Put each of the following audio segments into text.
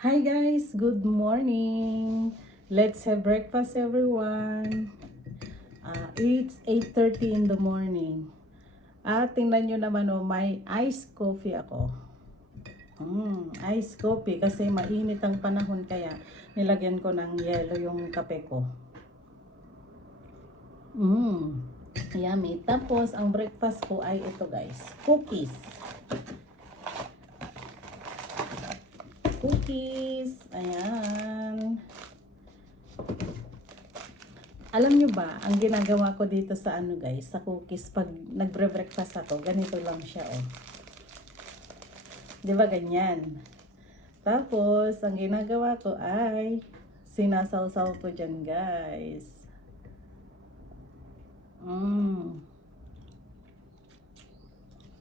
Hi guys, good morning. Let's have breakfast everyone. It's 8:30 in the morning. Tingnan nyo naman may iced coffee ako. Iced coffee kasi mainit ang panahon kaya nilagyan ko ng yelo yung kape ko. Yummy. Tapos ang breakfast ko ay ito guys, cookies. Ayan. Alam nyo ba, ang ginagawa ko dito sa guys, sa cookies, pag nagbre-breakfast ako, ganito lang siya Di ba ganyan? Tapos, ang ginagawa ko ay, sinasawsaw ko dyan guys.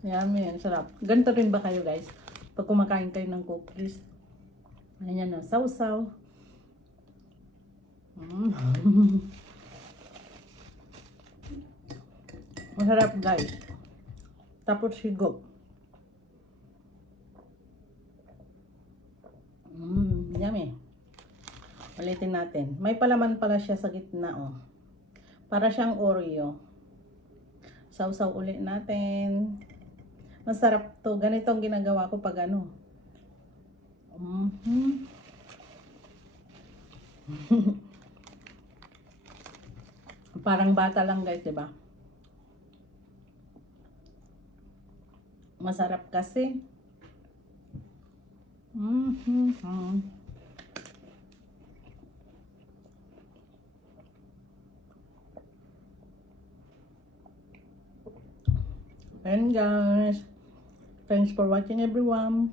Yummy, ang sarap. Ganito rin ba kayo guys? Pag kumakain kayo ng cookies, ayan sausaw. Masarap guys. Tapos higop. Yummy. Ulitin natin. May palaman pala siya sa gitna Para siyang Oreo. Sausaw ulit natin. Masarap to. Ganito ang ginagawa ko pag Parang bata lang guys, diba? Masarap kasi. And guys, thanks for watching everyone.